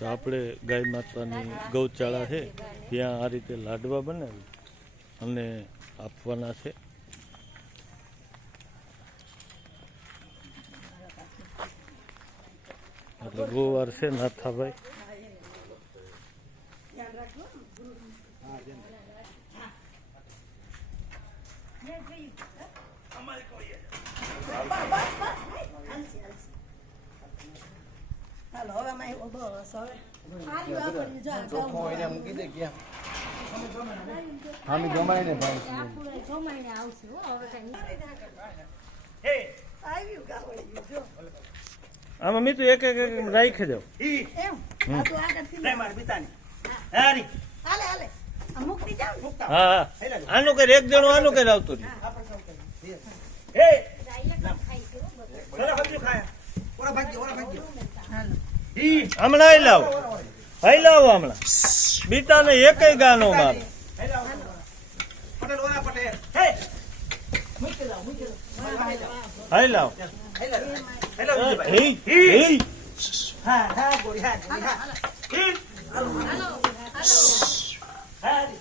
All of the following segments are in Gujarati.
તો આપણે ગાય માતાની ગૌશાળા છે ત્યાં આ રીતે લાડવા બનાવી અને આપવાના છે. એટલે ગોવાર છે નાથાભાઈ. આમાં મીઠું એક એક રાખી દો. હા આનું કઈ એક જણું આનું કઈ આવતું હમણાં આઈ લાવો હમણાં બીતા ને એક ગાનો મારે આઈ લાવો.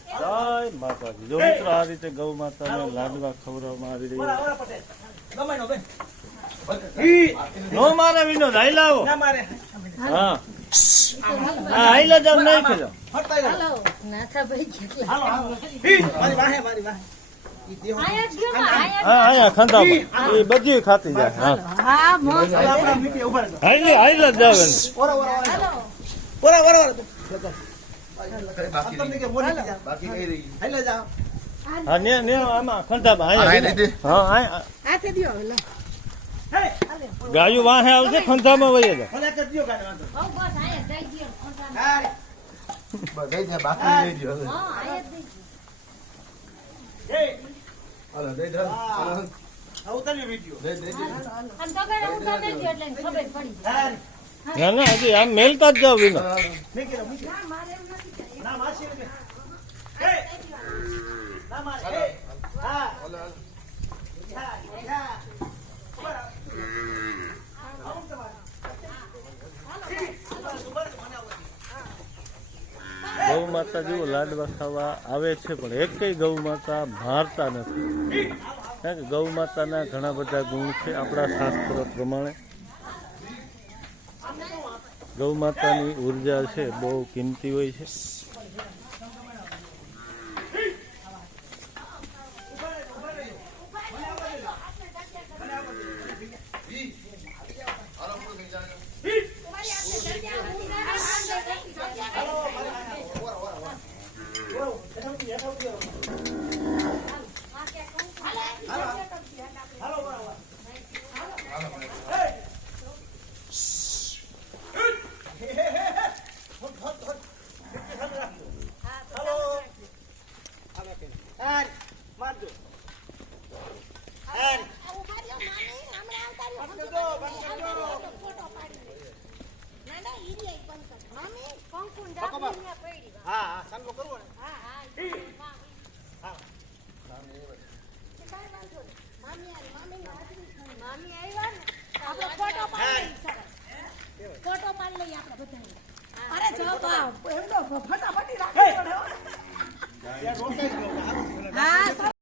જય માતાજી. જો મિત્રો આ રીતે ગૌ માતાને લાડવા ખવડાવવામાં આવી રહી. નો મારે વિનોદ આઈ લાવો. હા આઈલા જાવ નહીં ખેલો. હા ખંડા એ બધી ખાતી જાય. આઈલા જાવ આમાં ખંડામાં ગાયું વાહે આવશે ખંધામાં વહી ના હજી આમ મેલતા જ જાવ વિનો. ગૌ માતા જેવો લાડવા ખાવા આવે છે પણ એક કઈ ગૌ માતા મારતા નથી. કારણ કે ગૌ માતાના ઘણા બધા ગુણ છે આપણા શાસ્ત્રો પ્રમાણે. ગૌ માતાની ઉર્જા છે બહુ કિંમતી હોય છે. ફોટો પાડી લઈએ આપણે બધા. અરે જાવ ફટાફટ રાખી. હા.